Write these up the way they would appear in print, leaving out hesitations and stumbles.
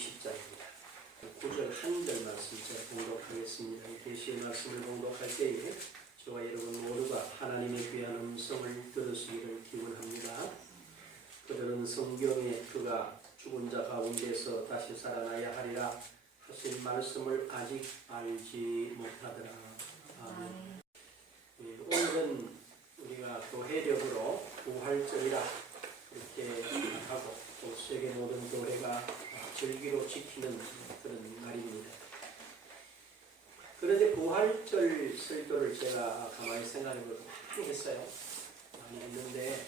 20장입니다. 9절 한 절 말씀 제가 봉독하겠습니다. 이 계시의 말씀을 봉독할 때에 저와 여러분 모두가 하나님의 귀한 음성을 들으시기를 기원합니다. 그들은 성경에 그가 죽은 자 가운데서 다시 살아나야 하리라 하신 말씀을 아직 알지 못하더라. 아멘. 오늘은 우리가 교회력으로 부활절이라 이렇게 하고 또 세계 모든 교회가 절기로 지키는 그런 날입니다. 그런데 부활절 설교를 제가 가만히 생각해보고 많이 했어요. 많이 했는데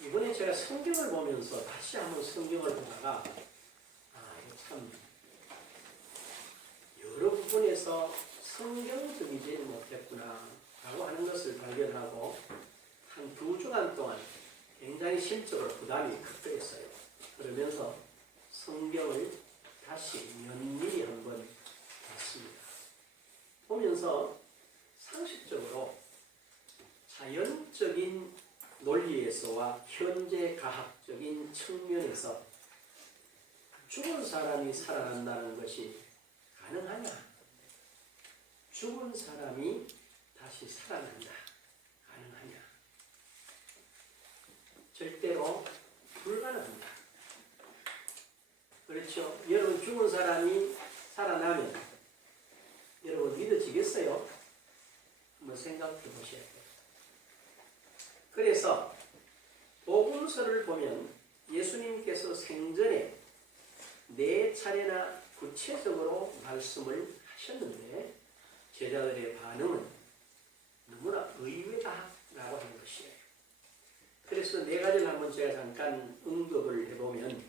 이번에 제가 성경을 보면서 다시 한번 성경을 보다가 이거 참 여러 부분에서 성경적이지 못했구나 라고 하는 것을 발견하고 한 2주간 동안 굉장히 심적으로 부담이 크더랬어요. 그러면서 성경을 다시 면밀히 한번 봤습니다. 보면서 상식적으로 자연적인 논리에서와 현재 과학적인 측면에서 죽은 사람이 살아난다는 것이 가능하냐? 죽은 사람이 다시 살아난다. 가능하냐? 절대로 불가능합니다. 그렇죠? 여러분 죽은 사람이 살아나면 여러분 믿어지겠어요? 한번 생각해 보셔야 돼요. 그래서 복음서를 보면 예수님께서 생전에 4차례나 구체적으로 말씀을 하셨는데 제자들의 반응은 너무나 의외다라고 하는 것이에요. 그래서 4가지를 한번 제가 잠깐 언급을 해보면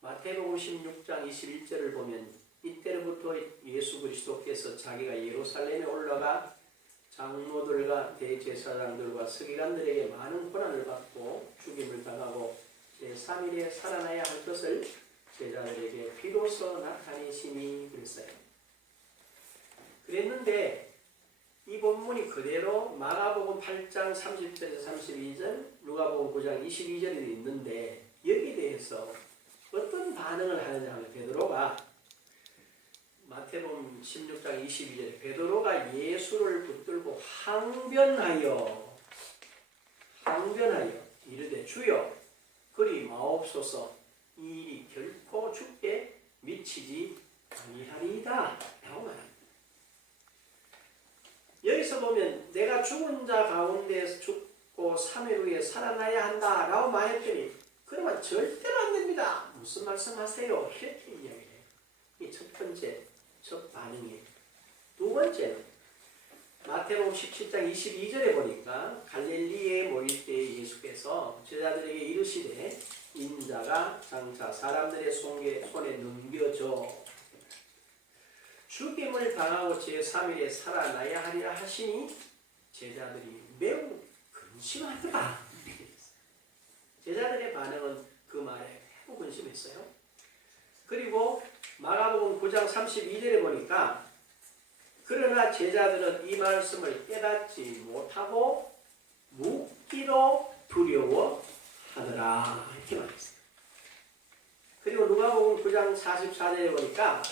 마태복음 16장 21절을 보면 이때로부터 예수 그리스도께서 자기가 예루살렘에 올라가 장로들과 대제사장들과 서기관들에게 많은 고난을 받고 죽임을 당하고 제3일에 살아나야 할 것을 제자들에게 비로소 나타내시니 그랬어요. 그랬는데 이 본문이 그대로 마가복음 8장 30절에서 32절, 누가복음 9장 22절에 있는데 여기에 대해서 어떤 반응을 하느냐 하면 베드로가 마태복음 16장 22절에 베드로가 예수를 붙들고 항변하여 이르되 주여 그리 마옵소서 이 일이 결코 죽게 미치지 아니하리이다 라고 말합니다. 여기서 보면 내가 죽은 자 가운데서 죽고 3일 후에 살아나야 한다 라고 말했더니 그러면 절대로 안 됩니다. 무슨 말씀하세요? 이렇게 이야기해요. 이 첫 번째 첫 반응이에요. 두 번째는 마태복음 17장 22절에 보니까 갈릴리에 모일 때 예수께서 제자들에게 이르시되 인자가 장차 사람들의 손에 넘겨져 죽임을 당하고 제3일에 살아나야 하리라 하시니 제자들이 매우 근심하더라. 제자들의 반응은 그 말에 매우 근심했어요. 그리고 마가복음 9장 32절에 보니까 그러나 제자들은 이 말씀을 깨닫지 못하고 묻기도 두려워하더라 이렇게 말했어요. 그리고 누가복음 9장 44절에 보니까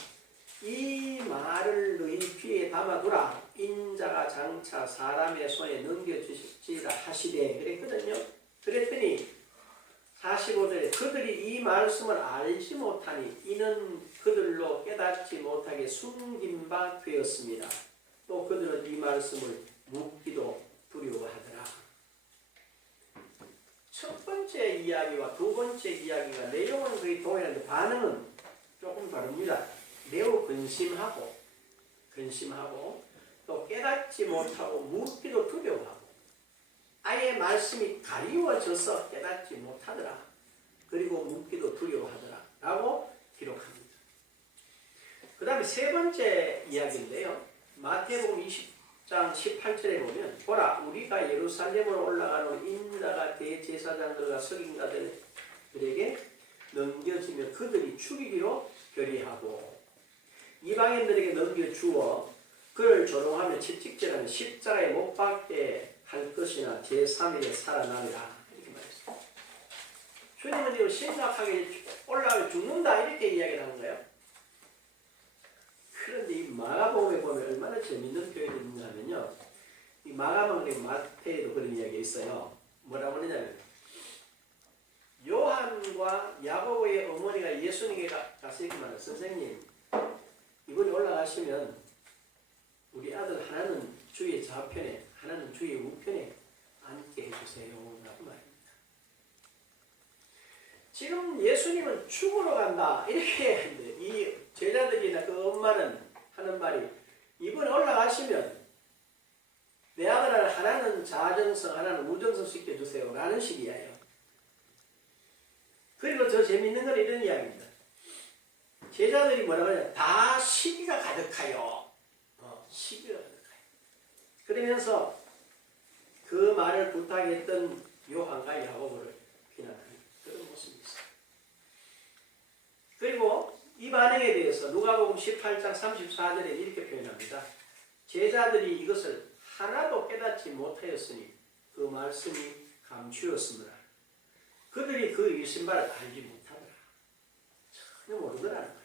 이 말을 너희 귀에 담아두라 인자가 장차 사람의 손에 넘겨주실지라 하시되 그랬거든요. 그랬더니 45절에 그들이 이 말씀을 알지 못하니 이는 그들로 깨닫지 못하게 숨긴 바 되었습니다. 또 그들은 이 말씀을 묻기도 두려워하더라. 첫 번째 이야기와 두 번째 이야기가 내용은 거의 동일한데 반응은 조금 다릅니다. 매우 근심하고 또 깨닫지 못하고 묻기도 두려워하고 아예 말씀이 가리워져서 깨닫지 못하더라. 그리고 묻기도 두려워하더라. 라고 기록합니다. 그 다음에 세 번째 이야기인데요. 마태복음 20장 18절에 보면 보라 우리가 예루살렘으로 올라가는 인자가 대제사장들과 서기관들에게 넘겨지며 그들이 죽이기로 결의하고 이방인들에게 넘겨주어 그를 조롱하며 채찍질하며 십자가에 못 박게 할 것이나 제3일에 살아나리라 이렇게 말했습니다. 주님은 이거 심각하게 올라가면 죽는다 이렇게 이야기를 하는 거예요. 그런데 이 마가복음에 보면 얼마나 재밌는 표현이 있는가 하면요. 이 마가복음 마태에도 그런 이야기가 있어요. 뭐라고 하느냐면 요한과 야고보의 어머니가 예수님에게 가서 이렇게 말해요. 선생님, 이번에 올라가시면 우리 아들 하나는 주의 좌편에 하나는 주의 우편에 앉게 해주세요 라고 말합니다. 지금 예수님은 죽으러 간다 이렇게 하는데 이 제자들이나 그 엄마는 하는 말이 이번에 올라가시면 내 아들 하나는 좌정성 하나는 우정성 시켜주세요 라는 식이에요. 그리고 더 재밌는 건 이런 이야기입니다. 제자들이 뭐라고 하냐, 다 시기가 가득하여. 시기가 가득하여. 그러면서 그 말을 부탁했던 요한과 야고보를 비난하는 그런 모습이 있어요. 그리고 이 반응에 대해서 누가복음 18장 34절에 이렇게 표현합니다. 제자들이 이것을 하나도 깨닫지 못하였으니 그 말씀이 감추었으므라. 그들이 그 일신발을 알지 못하더라. 전혀 모르더라는 거예요.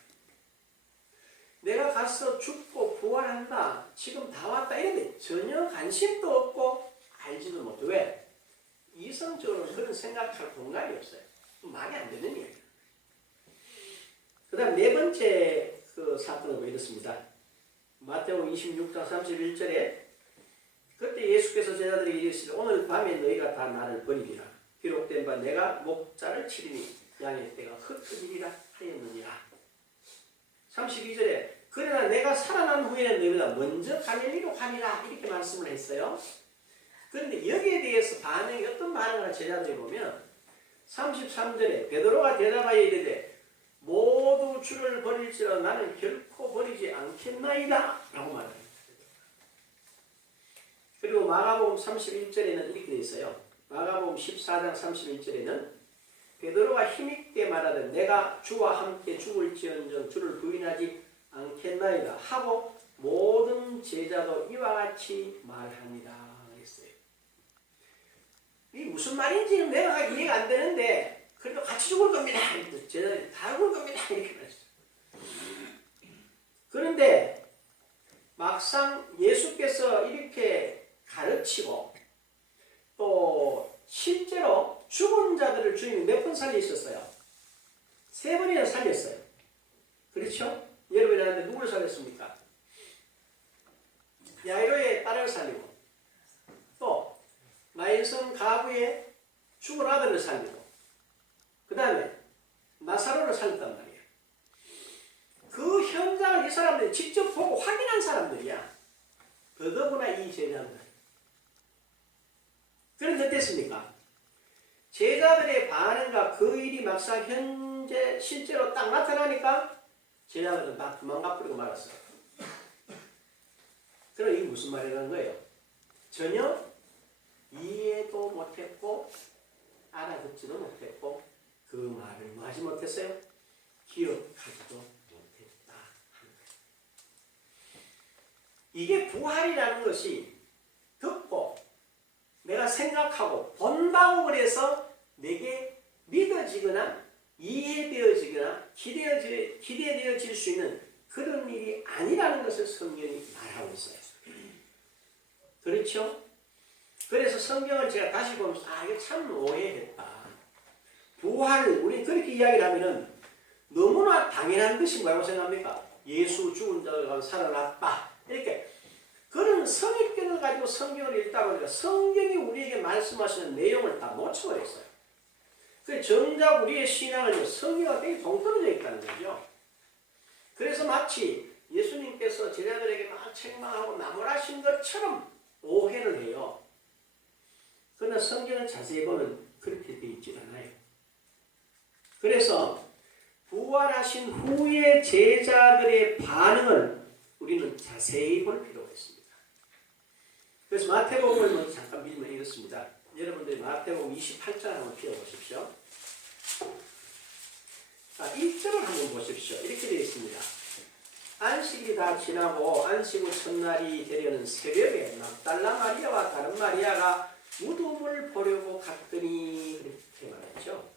내가 가서 죽고 부활한다. 지금 다 왔다. 이런데 전혀 관심도 없고 알지도 못해. 왜? 이성적으로 그런 생각할 공간이 없어요. 말이 안 되는 얘기예요. 그 다음 네 번째 그 사건은 이렇습니다. 마태복음 26장 31절에 그때 예수께서 제자들에게 이르시되 오늘 밤에 너희가 다 나를 버리리라. 기록된 바 내가 목자를 치리니 양의 떼가 흩어지리라 하였느니라. 32절에 그러나 내가 살아난 후에는 너희보다 먼저 갈릴리로 가리라 이렇게 말씀을 했어요. 그런데 여기에 대해서 반응이 어떤 반응을 제자들이 보면 33절에 베드로가 대답하여 이르되 모두 주를 버릴지라 나는 결코 버리지 않겠나이다 라고 말합니다. 그리고 마가복음 31절에는 이렇게 되어 있어요. 마가복음 14장 31절에는 베드로가 힘있게 말하되 내가 주와 함께 죽을지언정 주를 부인하지 않겠나이다 하고 모든 제자도 이와 같이 말합니다 했어요. 이게 무슨 말인지는 내가 이해가 안 되는데 그래도 같이 죽을 겁니다. 제자들이 다 죽을 겁니다 이렇게 말했어요. 그런데 막상 예수께서 이렇게 가르치고 또 실제로 죽은 자들을 주님이 몇 번 살리셨어요? 3번이나 살렸어요. 그렇죠? 여러분이 하는데 누구를 살렸습니까? 야이로의 딸을 살리고 또 나인성 가부의 죽은 아들을 살리고 그 다음에 나사로를 살렸단 말이에요. 그 현장을 이 사람들이 직접 보고 확인한 사람들이야. 더더구나 이 제자들. 그런데 어땠습니까? 제자들의 반응과 그 일이 막상 현재 실제로 딱 나타나니까 제자들은 다 도망가버리고 말았어요. 그럼 이게 무슨 말이라는 거예요? 전혀 이해도 못했고 알아듣지도 못했고 그 말을 뭐 하지 못했어요? 기억하지도 못했다 하는 거예요. 이게 부활이라는 것이 듣고 내가 생각하고 본다고 그래서 내게 믿어지거나 이해되어지거나 기대되어질 수 있는 그런 일이 아니라는 것을 성경이 말하고 있어요. 그렇죠? 그래서 성경을 제가 다시 보면서 이거 참 오해했다. 부활을 우리 그렇게 이야기를 하면은 너무나 당연한 것이 뭐라고 생각합니까? 예수 죽은 자가 살아났다. 이렇게 그런 선입견을 가지고 성경을 읽다 보니까 성경이 우리에게 말씀하시는 내용을 다 놓쳐버렸어요. 그래서 정작 우리의 신앙은 성경과 되게 동떨어져 있다는 거죠. 그래서 마치 예수님께서 제자들에게 막 책망하고 나무라신 것처럼 오해를 해요. 그러나 성경을 자세히 보면 그렇게 되어 있지 않아요. 그래서 부활하신 후의 제자들의 반응을 우리는 자세히 볼 필요가 있습니다. 그래서 마태복음을 먼저 잠깐 밀면 이렇습니다. 여러분들이 마태복음 28장 한번 펴보십시오. 1절을 한번 보십시오. 이렇게 되어 있습니다. 안식이 다 지나고 안식 후 첫날이 되려는 새벽에 막달라 마리아와 다른 마리아가 무덤을 보려고 갔더니 이렇게 말했죠.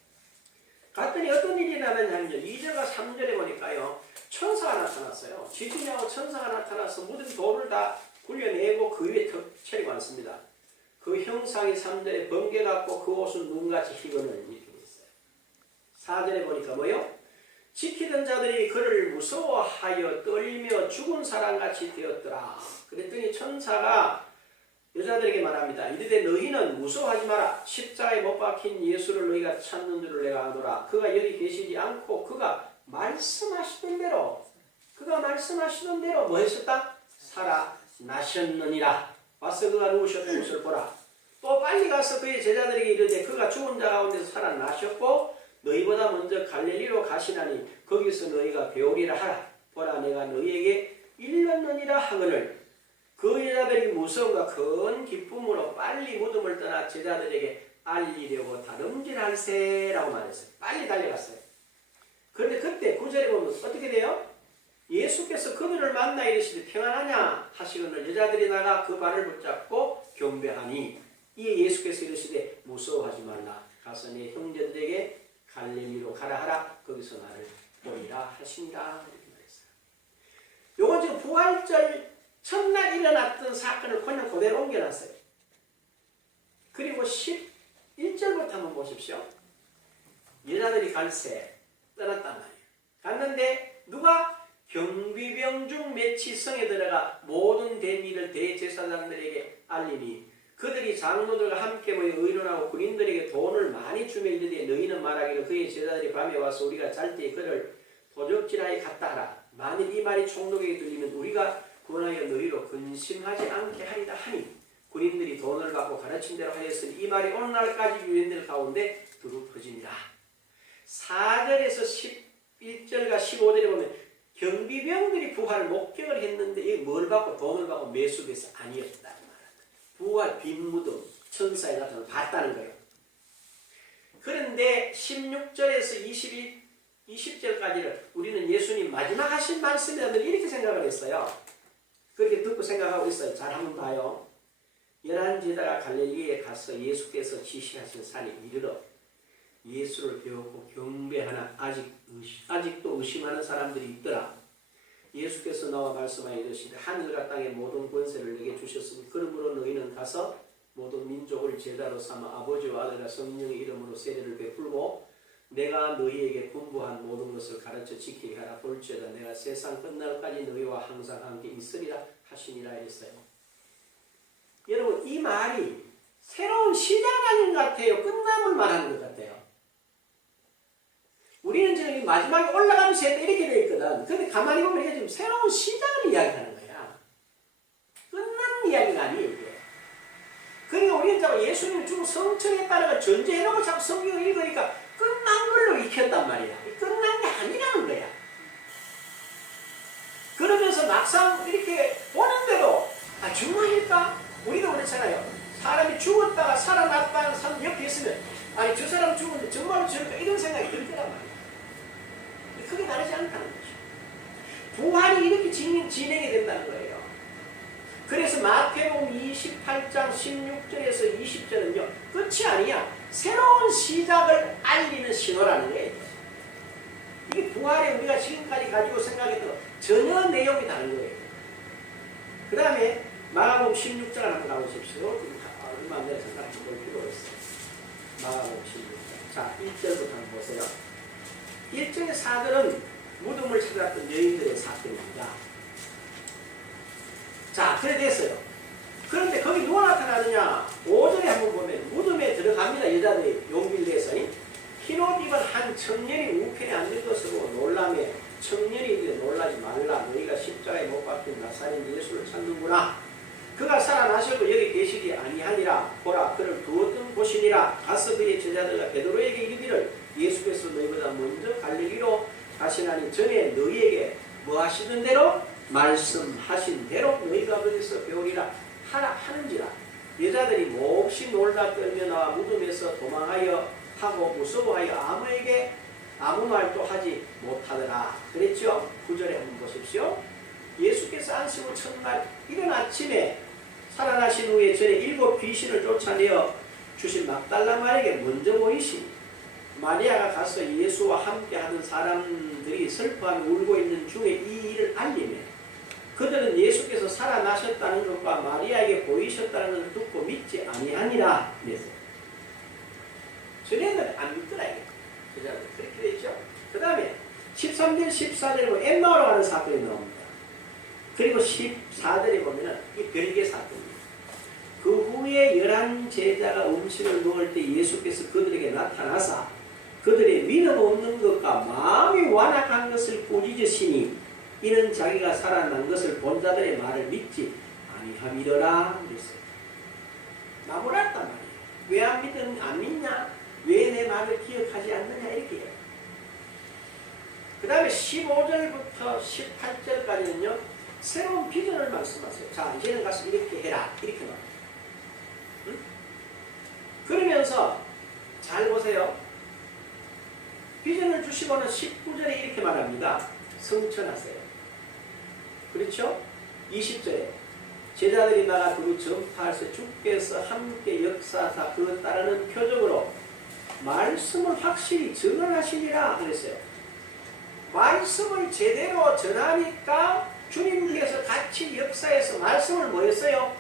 갔더니 어떤 일이 나느냐면요. 2절과 3절에 보니까요. 천사가 나타났어요. 지진하고 천사가 나타나서 모든 돌을 다 굴려내고 그 위에 덮쳐리고 앉습니다. 그 형상이 3절에 번개 같고 그 옷은 눈같이 희건을 이렇게 있어요. 4절에 보니까 뭐요? 지키던 자들이 그를 무서워하여 떨며 죽은 사람같이 되었더라. 그랬더니 천사가 여자들에게 말합니다. 이르되 너희는 무서워하지 마라. 십자가에 못 박힌 예수를 너희가 찾는 줄을 내가 아노라. 그가 여기 계시지 않고 그가 말씀하시던 대로 뭐 했었다? 살아나셨느니라. 와서 그가 누우셨던 것을 보라. 또 빨리 가서 그의 제자들에게 이르되 그가 죽은 자 가운데서 살아나셨고 너희보다 먼저 갈릴리로 가시나니 거기서 너희가 배우리라 하라. 보라 내가 너희에게 일렀느니라 하거늘 그 여자들이 무서움과 큰 기쁨으로 빨리 무덤을 떠나 제자들에게 알리려고 다름질할세라고 말했어요. 빨리 달려갔어요. 그런데 그때 9절에 보면 어떻게 돼요? 예수께서 그들을 만나 이르시되 평안하냐 하시거늘 여자들이 나가 그 발을 붙잡고 경배하니 이에 예수께서 이르시되 무서워하지 말라. 가서 내 형제들에게 갈릴리로 가라 하라. 거기서 나를 보리라 하시니라. 이렇게 말했어요. 요건 지금 부활절 첫날 일어났던 사건을 그냥 그대로 옮겨놨어요. 그리고 11절부터 한번 보십시오. 여자들이 갈새 떠났단 말이에요. 갔는데 누가? 경비병 중 몇이 성에 들어가 모든 된 일을 대제사장들에게 알리니 그들이 장로들과 함께 모여 의논하고 군인들에게 돈을 많이 주며 이르되 너희는 말하기를 그의 제자들이 밤에 와서 우리가 잘 때 그를 도적질하여 갔다 하라. 만일 이 말이 총독에게 들리면 우리가 구원하여 너희로 근심하지 않게 하리라 하니 군인들이 돈을 받고 가르친 대로 하였으니 이 말이 오늘날까지 유인들 가운데 두루 퍼지니라. 4절에서 11절과 15절에 보면 경비병들이 부활을 목격을 했는데 이 뭘 받고 돈을 받고 매수돼서 아니었다는 말입니다. 부활 빈무덤 천사의 나타남을 봤다는 거예요. 그런데 16절에서 20절까지는 우리는 예수님 마지막 하신 말씀이라는 이렇게 생각을 했어요. 그렇게 듣고 생각하고 있어요. 잘 한번 봐요. 11제자가 갈릴리에 가서 예수께서 지시하신 산에 이르러 예수를 배웠고 경배하나 아직도 의심하는 사람들이 있더라. 예수께서 나와 말씀하여 이르시되 하늘과 땅의 모든 권세를 내게 주셨으니 그러므로 너희는 가서 모든 민족을 제자로 삼아 아버지와 아들과 성령의 이름으로 세례를 베풀고 내가 너희에게 분부한 모든 것을 가르쳐 지키게 하라. 볼지어다 내가 세상 끝날까지 너희와 항상 함께 있으리라 하시니라 했어요. 여러분 이 말이 새로운 시작 아닌 것 같아요. 끝남을 말하는 것 같아요. 우리는 지금 마지막에 올라가면서 이렇게 되어 있거든. 근데 가만히 보면 이게 지금 새로운 시작을 이야기하는 거야. 끝난 이야기가 아니에요. 이게. 그러니까 우리는 자꾸 예수님이 죽은 성천했다는 걸 전제해놓고 자꾸 성경을 읽으니까 끝난 걸로 익혔단 말이야. 끝난 게 아니라는 거야. 그러면서 막상 이렇게 보는데도 정말일까? 우리도 그렇잖아요. 사람이 죽었다가 살아났다는 사람 옆에 있으면 아니 저 사람 죽었는데 정말로 저럴까 이런 생각이 들 거란 말이야. 크게 다르지 않다는 거죠. 부활이 이렇게 진행이 된다는 거예요. 그래서 마태복음 28장 16절에서 20절은요 끝이 아니야. 새로운 시작을 알리는 신호라는 거예요. 이게 부활에 우리가 지금까지 가지고 생각했던 전혀 내용이 다른 거예요. 그 다음에 마가복음 16장 한번 가보십시오. 얼마 안 되는 생각 볼 필요가 있어요. 마가복음 16장. 자, 1절부터 한번 보세요. 1절의 4절은 무덤을 찾았던 여인들의 사건입니다. 자, 그래 됐어요. 그런데 거기 누가 나타나느냐? 5절에 한번 보면 무덤에 들어갑니다. 여자들이 용기를 내서 흰옷 입은 한 청년이 우편에 앉은 것으로 놀라매 청년이 이제 놀라지 말라. 너희가 십자가에 못 박힌 나사렛 예수를 찾는구나. 그가 살아나셔도 여기 계시지 아니하니라. 보라 그를 두었던 곳이니라. 가서 그의 제자들과 베드로에게 이르기를 예수께서 너희보다 먼저 갈릴리로 가시나니 전에 너희에게 뭐 하시던 대로 말씀하신 대로 너희가 거기서 배우리라 하라 하는지라. 여자들이 몹시 놀라 떨며 나와 무덤에서 도망하여 하고 무서워하여 아무에게 아무 말도 하지 못하더라. 그랬죠? 9절에 한번 보십시오. 예수께서 안식 후 첫날 이른 아침에 살아나신 후에 전에 7 귀신을 쫓아내어 주신 막달라 마리아에게 먼저 보이시니 마리아가 가서 예수와 함께 하는 사람들이 슬퍼하며 울고 있는 중에 이 일을 알리며 그들은 예수께서 살아나셨다는 것과 마리아에게 보이셨다는 것을 듣고 믿지 아니하니라 그랬어요. 전에는 안 믿더라 이게. 그렇게 되죠. 그 다음에 13절 14절에 보면 엠마오로 가는 사건이 나옵니다. 그리고 14절에 보면은 이 별개 사건입니다. 그 후에 11 제자가 음식을 먹을 때 예수께서 그들에게 나타나사 그들의 믿음 없는 것과 마음이 완악한 것을 꾸짖으시니 이는 자기가 살아난 것을 본 자들의 말을 믿지 아니함이더라 그랬어요. 나무랐단 말이에요. 왜 안 믿냐? 왜 내 말을 기억하지 않느냐 이렇게 해요. 그 다음에 15절부터 18절까지는요 새로운 비전을 말씀하세요. 자 이제는 가서 이렇게 해라 이렇게 말합니다. 응? 그러면서 잘 보세요. 비전을 주시고는 19절에 이렇게 말합니다. 성천하세요. 그렇죠? 20절에 제자들이 나가 두루 전파하세 주께서 함께 역사하사 그 따르는 표적으로 말씀을 확실히 전하시니라 그랬어요. 말씀을 제대로 전하니까 주님께서 같이 역사해서 말씀을 뭐였어요?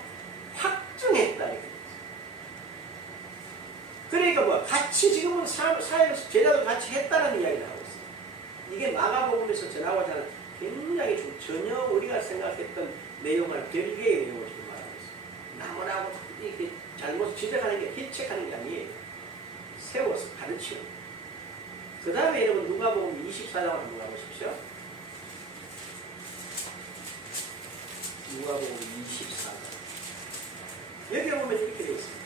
확증했다. 그러니까 뭐 같이 지금은 사회에서 제자도 같이 했다는 이야기를 하고 있어요. 이게 마가복음에서 전하고자 하는 굉장히 전혀 우리가 생각했던 내용을 별개의 내용을 지금 말하고 있어요. 나무라고 이렇게 잘못 지적하는 게 희책하는 게 아니에요. 세워서 가르치는. 그 다음에 여러분 누가복음 24장을 한번 가보십시오. 누가복음 24장. 여기 보면 이렇게 되어 있습니다.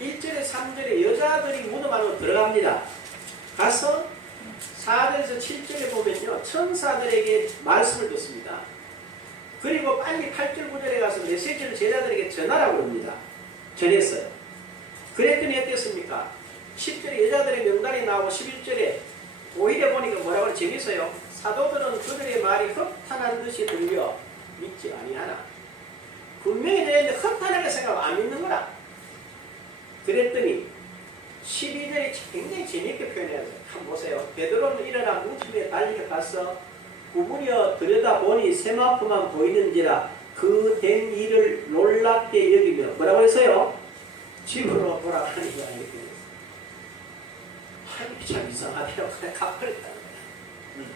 1절에 3절에 여자들이 무덤 안으로 들어갑니다. 가서 4절에서 7절에 보면요 천사들에게 말씀을 듣습니다. 그리고 빨리 8절 9절에 가서 메시지를 제자들에게 전하라고 합니다. 전했어요. 그랬더니 어땠습니까? 10절에 여자들의 명단이 나오고 11절에 오히려 보니까 뭐라고 하면 재밌어요. 사도들은 그들의 말이 허탄한 듯이 들려 믿지 아니하나. 분명히 되는데 허탄하게 생각하면 안 믿는 거라. 그랬더니 12절이 굉장히 재미있게 표현해요. 한번 보세요. 베드로는 일어나 무덤에 달리게 가서 구부려 들여다보니 세마포만 보이는지라 그 된 일을 놀랍게 여기며 뭐라고 했어요? 집으로 돌아가니라 이렇게 됐어요. 하나님이 참 이상하대요. 그냥 가버렸다는 거예요.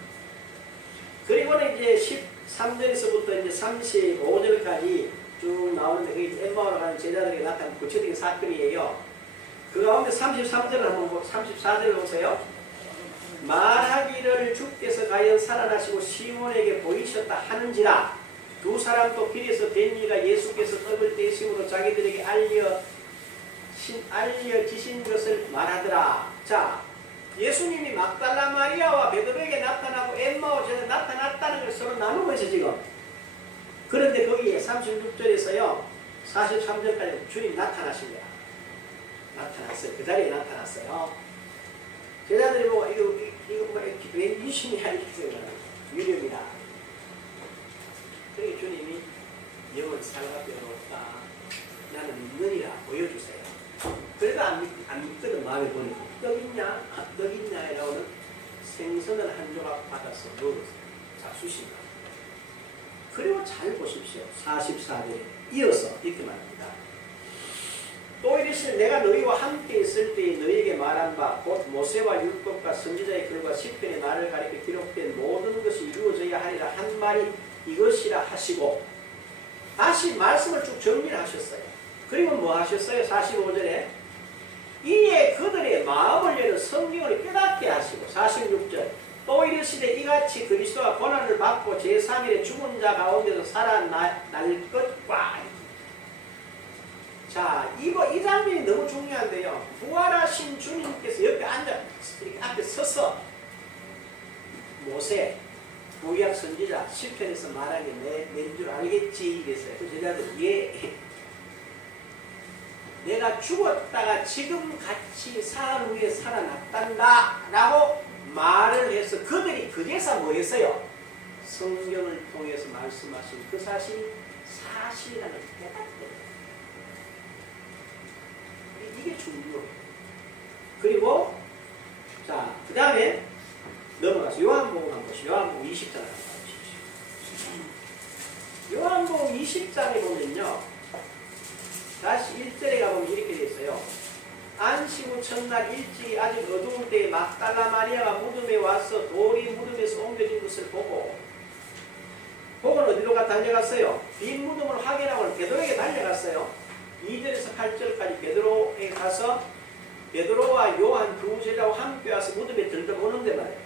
그리고는 이제 13절에서부터 이제 35절까지 쭉 나오는데 그게 엠마오로 가는 제자들에게 나타난 구체적인 사건이에요. 그 가운데 33절을 한번 34절을 보세요. 말하기를 주께서 과연 살아나시고 시몬에게 보이셨다 하는지라 두 사람도 길에서 된 일이라 예수께서 떡을 떼심으로 자기들에게 알려지신 것을 말하더라. 자, 예수님이 막달라 마리아와 베드로에게 나타나고 엠마오 제자 나타났다는 걸 서로 나누고 있어 지금. 그런데 거기에 36절에서요 43절까지 주님 나타나신 거야. 나타났어요. 그 자리에 나타났어요. 제자들이 보고 이거 왜 유신이야 이렇게 생각하는 유령이다. 그러니 주님이 영은 살과 뼈로 없다. 나는 믿느니라 보여주세요. 그래도 안 믿거든. 마음에 보니까 떡 있냐? 떡 있냐? 이라고는 생선을 한 조각 받아서 넣었어요. 잡수신다. 그리고 잘 보십시오. 44절에 이어서 이렇게 말합니다. 또 이르시되 내가 너희와 함께 있을 때에 너희에게 말한 바 곧 모세와 율법과 선지자의 글과 시편의 나를 가리켜 기록된 모든 것이 이루어져야 하리라 한 말이 이것이라 하시고 다시 말씀을 쭉 정리를 하셨어요. 그리고 뭐 하셨어요? 45절에 이에 그들의 마음을 여는 성경을 깨닫게 하시고 46절 또 이르시되 이같이 그리스도가 고난을 받고 제3일에 죽은 자 가운데서 살아날 것과 자, 이 장면이 너무 중요한데요. 부활하신 주님께서 옆에 앉아 이렇게 앞에 서서 모세, 구약 선지자, 시편에서 말한 게 낸 줄 알겠지 이랬어요. 그 제자들 예. 내가 죽었다가 지금 같이 사흘 후에 살아났단다 라고 말을 해서 그들이 그래서 뭐 했어요? 성경을 통해서 말씀하신 그 사실이 사실이라는 걸 깨닫게 이게 중요해요. 그리고 20장을 한번 보십시오. 요한복음 20장에 보면요. 다시 1절에 가보면 이렇게 되어 있어요. 안식 후 첫날 일찍이 아직 어두울 때에 막달라 마리아가 무덤에 와서 돌이 무덤에서 옮겨진 것을 보고는 어디로 달려갔어요? 빈 무덤을 확인하고 베드로에게 달려갔어요. 2절에서 8절까지 베드로에 가서 베드로와 요한 두 제자와 함께 와서 무덤에 들어보는데 말이에요.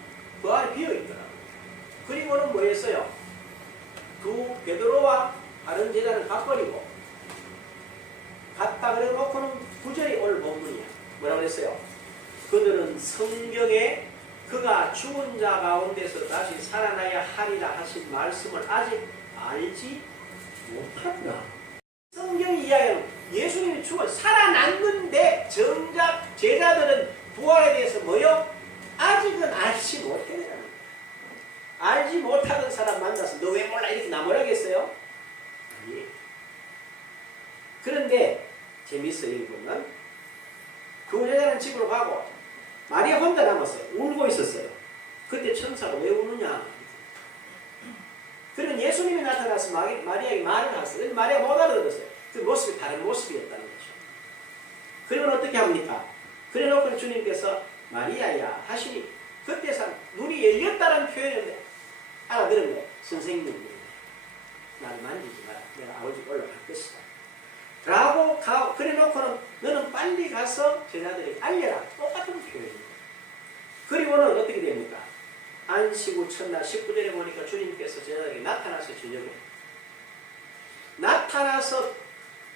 그 안에 비어있더라고요. 그리고는 뭐 했어요? 베드로와 다른 제자는 가버리고 갔다 그래 놓고는 9절이 오늘 본문이야. 뭐라고 했어요? 그들은 성경에 그가 죽은 자 가운데서 다시 살아나야 하리라 하신 말씀을 아직 알지 못한다. 성경이 이야기하는 예수님이 살아났는데 정작 제자들은 부활에 대해서 뭐요? 아직은 알지 못해. 알지 못하던 사람 만나서 너 왜 몰라 이렇게 나무라겠어요? 아니. 그런데 재밌어요. 이분은 그 여자는 집으로 가고 마리아 혼자 남았어요. 울고 있었어요. 그때 천사가 왜 우느냐? 그러면 예수님이 나타나서 마리아에게 말을 하셨어요. 마리아가 못 알아들었어요. 그 모습이 다른 모습이었다는 거죠. 그러면 어떻게 합니까? 그래 놓고 주님께서 마리아야 하시니 그때 눈이 열렸다는 표현인데 알아들었네. 선생님이 나를 만지지 마라. 내가 아버지 올라갈 것이다. 라고 그래 놓고는 너는 빨리 가서 제자들에게 알려라. 똑같은 표현입니다. 그리고는 어떻게 됩니까? 안식 후 첫날 19절에 보니까 주님께서 제자들에게 나타나서 저녁에 나타나서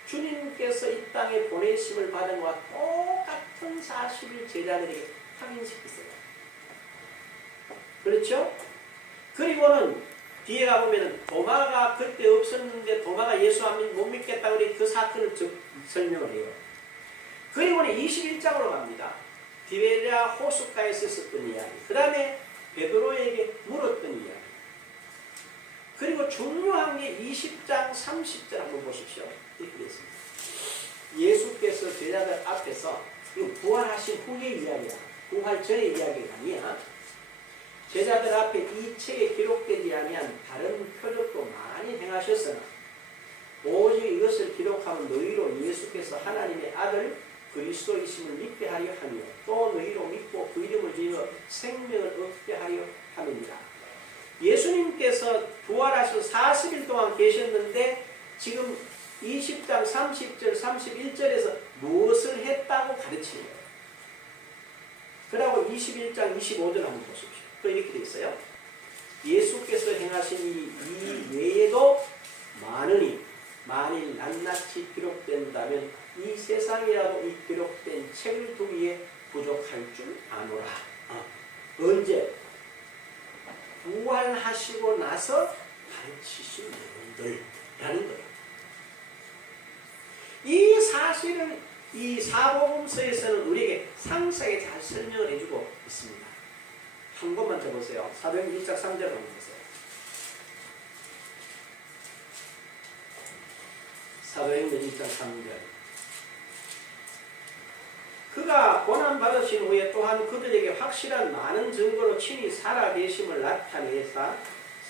주님께서 이 땅에 보내심을 받은 것과 똑같은 사실을 제자들에게 확인시켰어요. 그렇죠? 그리고는 뒤에 가보면 도마가 그때 없었는데 도마가 예수 못 믿겠다고 그 사건을 설명을 해요. 그리고는 21장으로 갑니다. 디베랴 호숫가에서 있었던 이야기. 그 다음에 베드로에게 물었던 이야기. 그리고 중요한 게 20장 30절 한번 보십시오. 이렇게 됐습니다. 예수께서 제자들 앞에서 이거 부활하신 후의 이야기야. 부활 전의 이야기가 아니야. 제자들 앞에 이 책에 기록되지 아니한 다른 표적도 많이 행하셨으나 오직 이것을 기록하면 너희로 예수께서 하나님의 아들 그리스도이심을 믿게 하려 하며 또 너희로 믿고 그 이름을 지으며 생명을 얻게 하려 함이니라. 예수님께서 부활하셔 40일 동안 계셨는데 지금 20장 30절 31절에서 무엇을 했다고 가르치는 거예요. 그리고 21장 25절 한번 보십시오. 또 이렇게 되어 있어요. 예수께서 행하신 이 외에도 많으니 만일 낱낱이 기록된다면 이 세상이라도 이 기록된 책을 두기에 부족할 줄 아노라. 언제? 부활하시고 나서 가르치신 여러분들이라는 거예요. 이 사실을 이 사복음서에서는 우리에게 상세하게 잘 설명을 해주고 있습니다. 한 것만 더 보세요. 사도행전 1장 3절 한번 보세요. 사도행전 1장 3절. 그가 고난받으신 후에 또한 그들에게 확실한 많은 증거로 친히 살아계심을 나타내사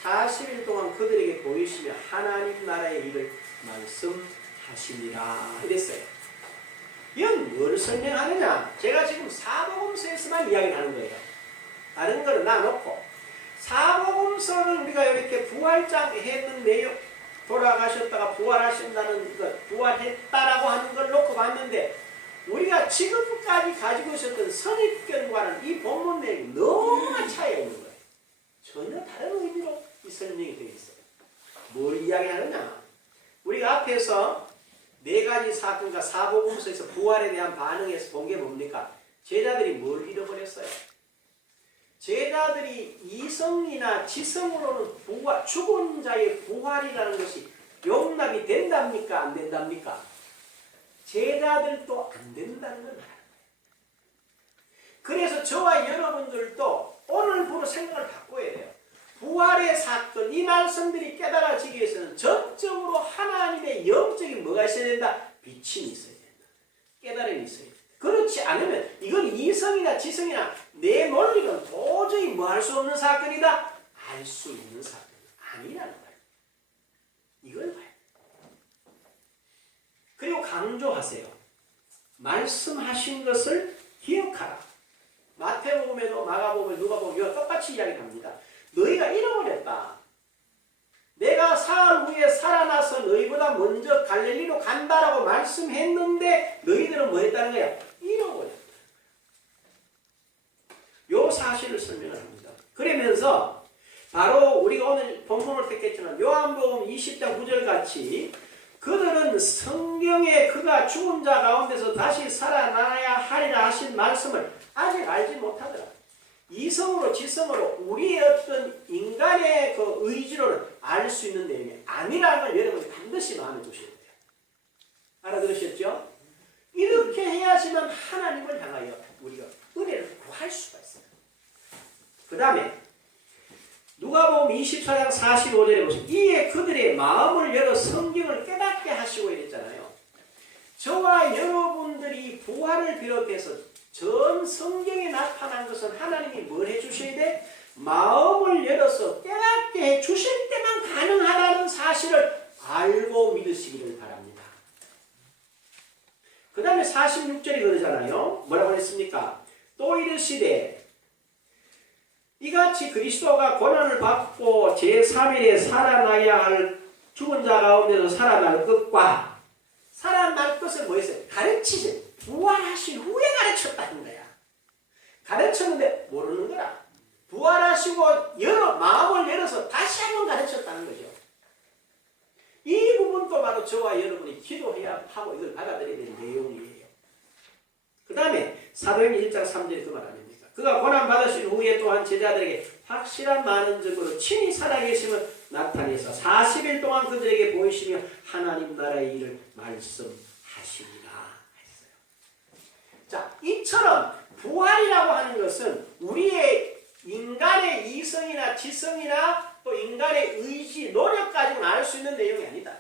40일 동안 그들에게 보이시며 하나님 나라의 일을 말씀하시니라 이랬어요. 이건 뭘 설명하느냐? 제가 지금 사복음서에서만 이야기를 하는 거예요. 다른 거는 놔놓고 사복음서는 우리가 이렇게 부활장 했는 내용 돌아가셨다가 부활하신다는 것 부활했다라고 하는 걸 놓고 봤는데 우리가 지금까지 가지고 있었던 선입견과는 이 본문 내용이 너무나 차이가 있는 거예요. 전혀 다른 의미로 이 설명이 되어 있어요. 뭘 이야기하느냐? 우리가 앞에서 네 가지 사건과 사복음서에서 부활에 대한 반응에서 본 게 뭡니까? 제자들이 뭘 잃어버렸어요? 제자들이 이성이나 지성으로는 죽은 자의 부활이라는 것이 용납이 된답니까? 안 된답니까? 제자들도 안 된다는 걸 말합니다. 그래서 저와 여러분들도 오늘부로 생각을 바꿔야 돼요. 부활의 사건, 이 말씀들이 깨달아지기 위해서는 전적으로 하나님의 영적인 뭐가 있어야 된다? 빛이 있어야 된다. 깨달음이 있어야 된다. 그렇지 않으면 이건 이성이나 지성이나 내 논리는 도저히 뭐 할 수 없는 사건이다? 알 수 있는 사건이 아니라는 거예요. 이걸 봐요. 그리고 강조하세요. 말씀하신 것을 기억하라. 마태복음에도 마가복음에 누가복음에 이와 똑같이 이야기합니다. 너희가 잃어버렸다. 내가 사흘 후에 살아나서 너희보다 먼저 갈릴리로 간다라고 말씀했는데 너희들은 뭐 했다는 거야? 잃어버렸다. 요 사실을 설명을 합니다. 그러면서 바로 우리가 오늘 본문을 택했지만 요한복음 20장 9절 같이 그들은 성경에 그가 죽은 자 가운데서 다시 살아나야 하리라 하신 말씀을 아직 알지 못하더라. 이성으로 지성으로 우리의 어떤 인간의 그 의지로는 알 수 있는 내용이 아니라는 걸 여러분이 반드시 마음에 두셔야 돼요. 알아들으셨죠? 이렇게 해야지만 하나님을 향하여 우리가 은혜를 구할 수가 있어요. 그 다음에 누가복음 24장 45절에 보시면 이에 그들의 마음을 열어 성경을 깨닫게 하시고 이랬잖아요. 저와 여러분들이 부활을 비롯해서 전 성경에 나타난 것은 하나님이 뭘 해주셔야 돼? 마음을 열어서 깨닫게 해주실 때만 가능하다는 사실을 알고 믿으시기를 바랍니다. 그 다음에 46절이 그러잖아요. 뭐라고 했습니까? 또 이르시되 이같이 그리스도가 고난을 받고 제3일에 살아나야 할 죽은 자 가운데서 살아날 것과 살아날 것을 뭐 했어요? 가르치지. 부활하신 후에 가르쳤다는 거야. 가르쳤는데 모르는 거라. 부활하시고 마음을 열어서 다시 한번 가르쳤다는 거죠. 이 부분도 바로 저와 여러분이 기도해야 하고 이걸 받아들여야 되는 내용이에요. 그 다음에 사도행전 1장 3절에 그 말 아닙니까? 그가 고난받으신 후에 또한 제자들에게 확실한 많은 증거로 친히 살아계심을 나타내서 40일 동안 그들에게 보이시며 하나님 나라의 일을 말씀하시니라 했어요. 자, 이처럼 부활이라고 하는 것은 우리의 인간의 이성이나 지성이나 또 인간의 의지, 노력 가지고는 알 수 있는 내용이 아니다.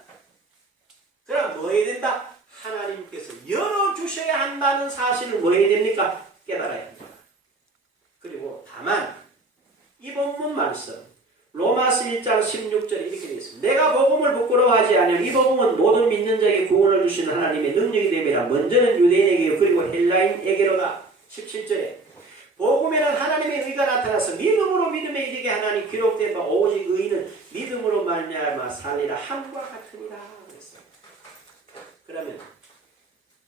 그럼 뭐 해야 된다? 하나님께서 열어주셔야 한다는 사실을 뭐 해야 됩니까? 깨달아야 합니다. 그리고 다만 이 본문 말씀 로마서 1장 16절에 이렇게 되어 있습니다. 내가 복음을 부끄러워하지 아니하며 이 복음은 모든 믿는 자에게 구원을 주시는 하나님의 능력이 됨이라. 먼저는 유대인에게 그리고 헬라인에게로다. 17절에 복음에는 하나님의 의가 나타나서 믿음으로 믿음에 이르게 하나니 기록된 바 오직 의인은 믿음으로 말미암아 살리라 함과 같으니라 그랬어요. 그러면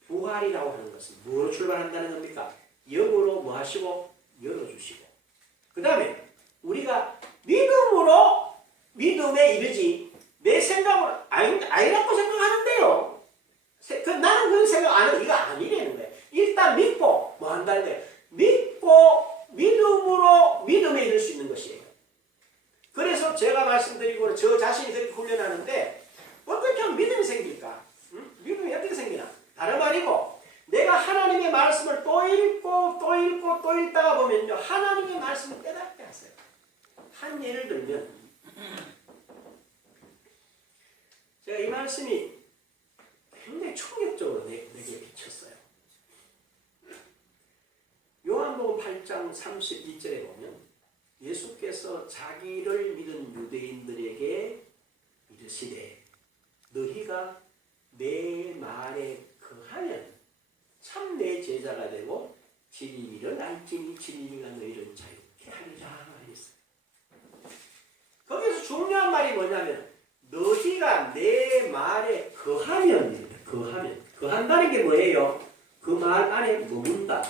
부활이라고 하는 것은 뭐로 출발한다는 겁니까? 영으로 뭐 하시고 열어주시고 그 다음에 우리가 믿음으로 믿음에 이르지 내 생각으로 아니라고 생각하는데요. 나는 그런 생각 안 해도 이거 아니라는 거예요. 일단 믿고 뭐 한다는 거예요. 믿고 믿음으로 믿음에 이를 수 있는 것이에요. 그래서 제가 말씀드리고 저 자신이 그렇게 훈련하는데 어떻게 하면 믿음이 생길까? 믿음이 어떻게 생기나? 다름 아니고 내가 하나님의 말씀을 또 읽고 또 읽고 또 읽다가 보면요. 하나님의 말씀을 깨닫게 하세요. 한 예를 들면 제가 이 말씀이 굉장히 충격적으로 내게 비쳤어요. 요한복음 8장 31절에 보면 예수께서 자기를 믿은 유대인들에게 이르시되 너희가 내 말에 거하면 참 내 제자가 되고 진리를 알지니 진리가 너희를 자유케 하리라 했어요. 거기서 중요한 말이 뭐냐면 너희가 내 말에 거하면 거한다는 게 뭐예요? 그 말 안에 머문다.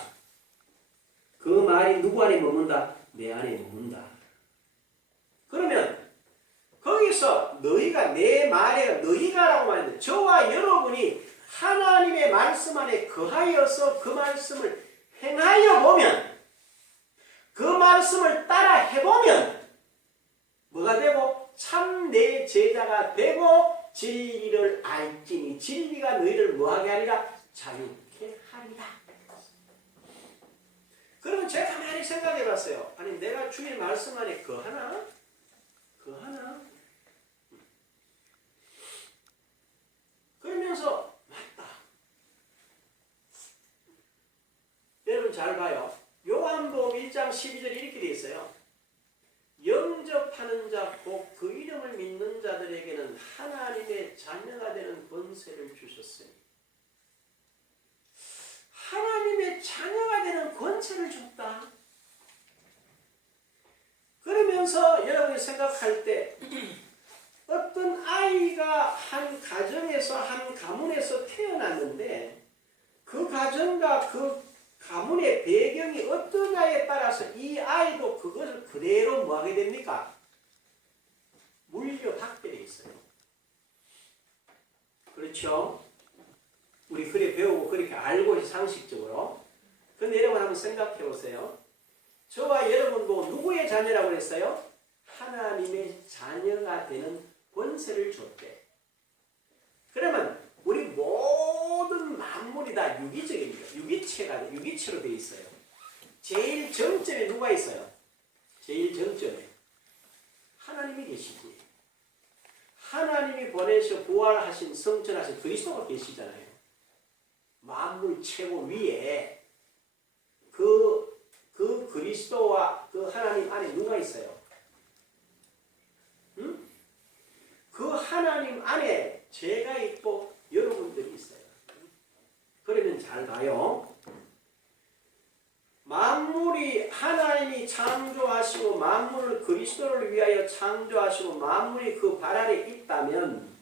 그 말이 누구 안에 머문다? 내 안에 머문다. 그러면 거기서 너희가 내 말에 너희가라고 말했는데 저와 여러분이 하나님의 말씀 안에 거하여서 그 말씀을 행하여 보면 그 말씀을 따라 해보면 뭐가 되고 참 내 제자가 되고 진리를 알지니 진리가 너희를 뭐하게 하리라? 자유케 하리라. 그러면 제가 가만히 생각해 봤어요. 아니 내가 주의 말씀 안에 거하나? 그러면서 맞다. 여러분 잘 봐요. 요한복음 1장 12절에 이렇게 되어 있어요. 영접하는 영접하는 자, 곧 그 이름을 믿는 자들에게는 하나님의 자녀가 되는 권세를 주셨으니. 하나님의 자녀가 되는 권세를 줬다. 그러면서 여러분이 생각할 때 어떤 아이가 한 가정에서 한 가문에서 태어났는데 그 가정과 그 가문의 배경이 어떠냐에 따라서 이 아이도 그것을 그대로 뭐하게 됩니까? 물려받게 돼 있어요. 그렇죠? 우리 그래 배우고 그렇게 알고 상식적으로. 근데 여러분 한번 생각해 보세요. 저와 여러분도 누구의 자녀라고 그랬어요? 하나님의 자녀가 되는 권세를 줬대. 그러면 우리 모든 만물이 다 유기적입니다. 유기체로 되어 있어요. 제일 정점에 누가 있어요? 제일 정점에 하나님이 계시지. 하나님이 보내셔 부활하신 성천하신 그리스도가 계시잖아요. 만물 최고 위에 그 그리스도와 그 하나님 안에 누가 있어요? 응? 그 하나님 안에 제가 있고 여러분들이 있어요. 그러면 잘 가요. 만물이 하나님이 창조하시고 만물을 그리스도를 위하여 창조하시고 만물이 그 발 아래 있다면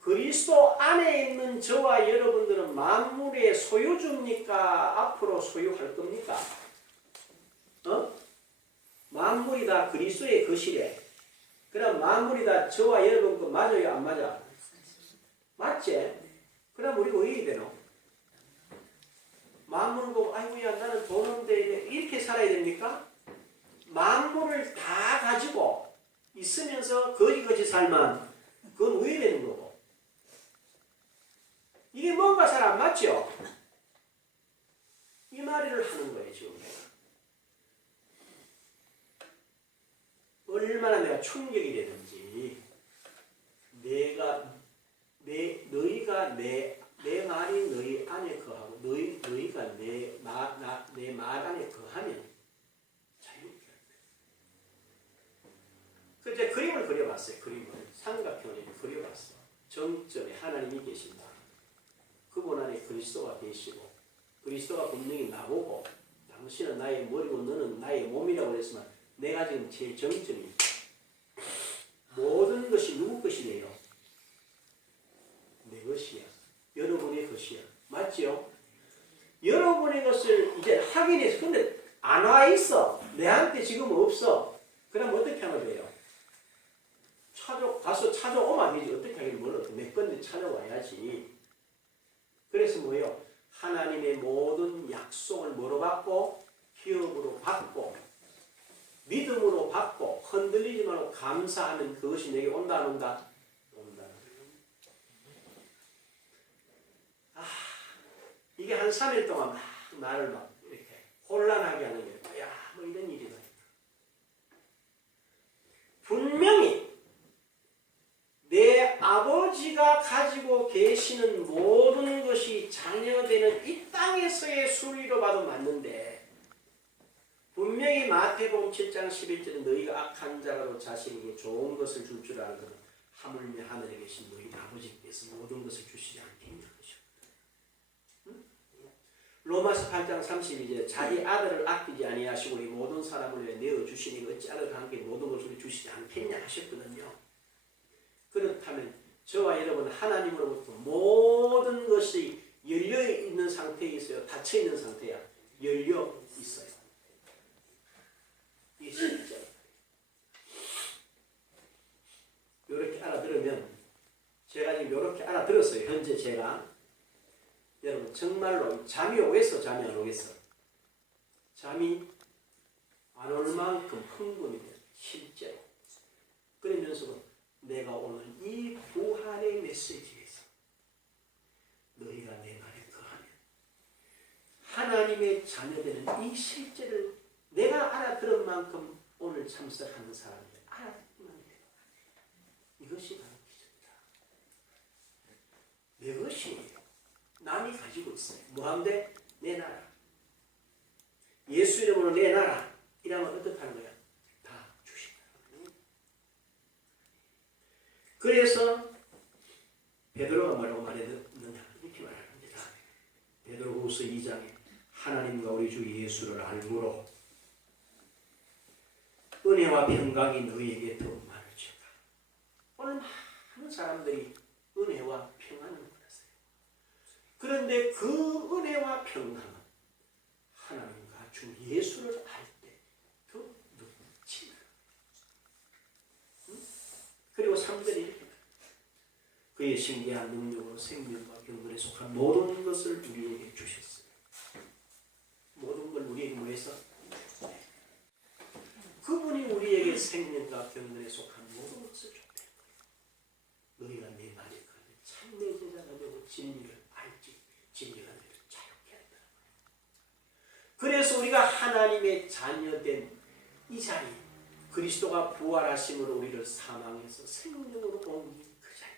그리스도 안에 있는 저와 여러분들은 만물의 소유주입니까? 앞으로 소유할 겁니까? 만물이 다 그리스도의 것이래. 그럼 만물이 다 저와 여러분 거 맞아요? 안 맞아? 맞지? 그럼 우리가 왜 이래 되노? 만물 보고 아이고야 나는 돈 없는데 이렇게 살아야 됩니까? 만물을 다 가지고 있으면서 거지거지 살면 그건 왜 되는 거고? 이게 뭔가 잘 안 맞죠? 이 말을 하는 거예요 지금 얼마나 내가 충격이 되는지 너희가 내 말이 너희 안에 거하고 너희가 내 말 안에 거하면 자유롭게 한다. 그때 그림을 그려봤어요. 삼각형을 그려봤어. 정점에 하나님이 계신다. 그분 안에 그리스도가 계시고 그리스도가 분명히 나보고 당신은 나의 머리고 너는 나의 몸이라고 그랬지만 내가 지금 제일 정점이 모든 것이 누구 것이래요? 내 것이야. 여러분의 것이야. 맞죠? 여러분의 것을 이제 확인해서 근데 안 와 있어. 내한테 지금 없어. 그럼 어떻게 하면 돼요? 가서 찾아오면 되지. 어떻게 하기를 몰라. 내 건데 찾아와야지. 그래서 뭐예요? 하나님의 모든 약속을 뭐로 받고 기업으로 받고 믿음으로 받고 흔들리지 말고 감사하면 그것이 내게 온다 안 온다? 온다. 이게 한 3일 동안 막 나를 막 이렇게 혼란하게 하는 거예요. 야, 뭐 이런 일이다. 분명히 내 아버지가 가지고 계시는 모든 것이 자녀되는 이 땅에서의 순리로 봐도 맞는데 분명히 마태복음 7장 11절에 너희가 악한 자라도 자신에게 좋은 것을 줄 줄 알거든 하물며 하늘에 계신 너희 아버지께서 모든 것을 주시지 않겠냐. 응? 로마서 8장 32절에 자기 아들을 아끼지 아니하시고 이 모든 사람을 위해 내어주시니 어찌 아들과 함께 모든 것을 주시지 않겠냐 하셨거든요. 그렇다면 저와 여러분 하나님으로부터 모든 것이 열려있는 상태에 있어요? 닫혀있는 상태야? 열려있어요. 이게 실제 이렇게 알아들으면 제가 지금 이렇게 알아들었어요. 현재 제가 여러분 정말로 잠이 오겠어? 잠이 안 오겠어? 잠이 안 올 만큼 흥분이 돼요. 실제로. 그러면서도 내가 오늘 이 부활의 메시지에서 너희가 내 말에 거하면 하나님의 자녀되는 이 실제를 내가 알아들은 만큼 오늘 참석하는 사람들 알아듣기만 해요. 이것이 바로 기적이다. 내 것이에요. 남이 가지고 있어요. 뭐한데? 내 나라. 예수 이름으로 내 나라. 이러면 어떻게 하는 거야? 다 주신다. 하나님과 우리 주 예수를 알므로 은혜와 평강이 너희에게 더 많을지어다. 오늘 많은 사람들이 은혜와 평안을 받았어요. 그런데 그 은혜와 평강은 하나님과 주 예수를 알 때 더 넘칩니다. 그리고 3절이 이렇게 그의 신기한 능력으로 생명과 경건에 속한 모든 것을 우리에게 주셨어요. 모든 걸 우리에게 위해서 그분이 우리에게 생명과 경건에 속한 모든 것을 줬다는 거예요. 너희가 내 말에 가면 참내 제자가 되고 진리를 알지 진리가 너희를 자유케 한다는 거예요. 그래서 우리가 하나님의 자녀된 이 자리 그리스도가 부활하심으로 우리를 사망에서 생명으로 옮긴 그 자리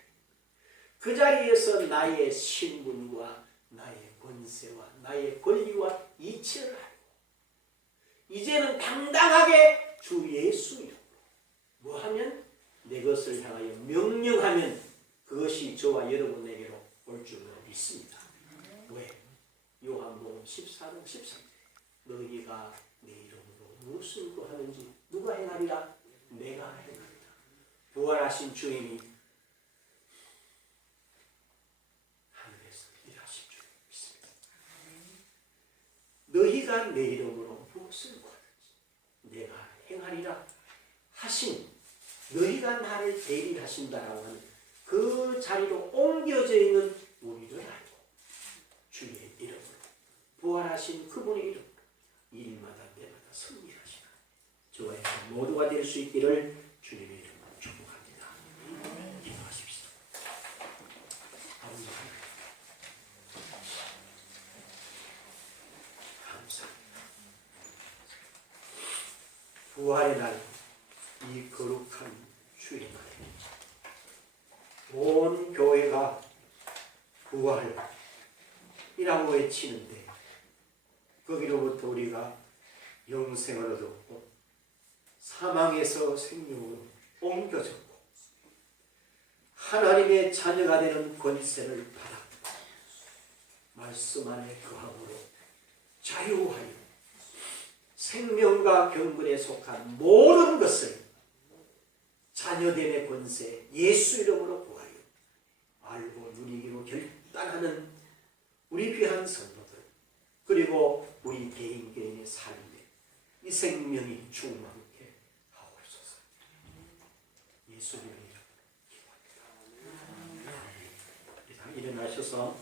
그 자리에서 나의 신분과 나의 권세와 나의 권리와 이치를 알고 이제는 당당하게 주 예수 이름으로 뭐하면 내 것을 향하여 명령하면 그것이 저와 여러분에게로 올 줄로 믿습니다. 왜? 요한복음 14장 13절 너희가 내 이름으로 무엇을 구하는지 누가 행하리라? 내가 행하리라. 부활하신 주님이 하늘에서 일하신 줄 믿습니다. 너희가 내 이름으로 무엇을 구하는지 내가 행하리라 하신 너희가 나를 대리하신다라고 하는 그 자리로 옮겨져 있는 우리를 알고 주의 이름으로 부활하신 그분의 이름으로 일마다 때마다 승리하시라. 저와 여러분 모두가 될 수 있기를 주님의 이름으로 축복합니다. 기도하십시오. 아버지 감사합니다. 부활의 날 이 거룩한 주의 날에 온 교회가 부활이라고 외치는데 거기로부터 우리가 영생을 얻었고 사망에서 생명으로 옮겨졌고 하나님의 자녀가 되는 권세를 받았고 말씀 안에 거함으로 자유하여 생명과 경건에 속한 모든 것을 자녀됨의 권세 예수 이름으로 구하여 알고 누리기로 결단하는 우리 귀한 성도들 그리고 우리 개인의 삶에 이 생명이 충만케 하옵소서. 예수님의 이름으로 기도합니다. 일어나셔서